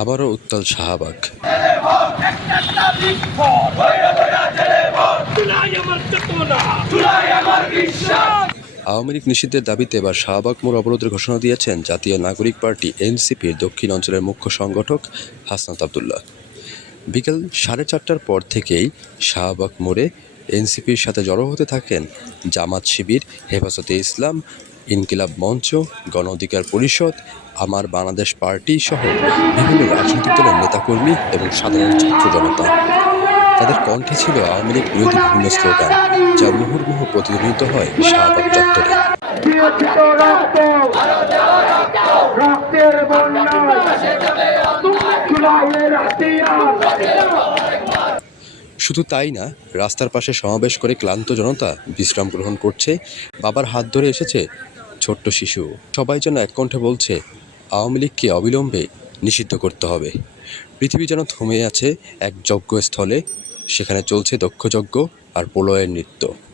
আবারও উত্তাল শাহবাগ। আওয়ামী লীগ নিষিদ্ধের দাবিতে এবার শাহবাগ মোড় অবরোধের ঘোষণা দিয়েছেন জাতীয় নাগরিক পার্টি এনসিপির দক্ষিণ অঞ্চলের মুখ্য সংগঠক হাসনাত আবদুল্লাহ। বিকেল 4:30টার পর থেকেই শাহবাগ মোড়ে এনসিপির সাথে জড়ো হতে থাকেন জামাত শিবির, হেফাজতে ইসলাম, ইনকিলাব মঞ্চ, গণ অধিকার পরিষদ, আমার বাংলাদেশ পার্টি সহ বিভিন্ন রাজনৈতিক দলের নেতাকর্মী এবং সাধারণ ছাত্র জনতা। তাদের কণ্ঠে ছিল আওয়ামী লীগ বিরোধী বিভিন্ন স্লোগান, যা মুহুর্মুহু প্রতিধ্বনিত হয় শাহবাগ চত্বরে। শুধু তাই না, রাস্তার পাশে সমাবেশ করে ক্লান্ত জনতা বিশ্রাম গ্রহণ করছে, বাবার হাত ধরে এসেছে ছোট্ট শিশু। সবাই যেন এক কণ্ঠে বলছে, আওয়ামী লীগকে অবিলম্বে নিষিদ্ধ করতে হবে। পৃথিবী যেন থমে আছে এক যজ্ঞস্থলে, সেখানে চলছে দক্ষযজ্ঞ আর প্রলয়ের নৃত্য।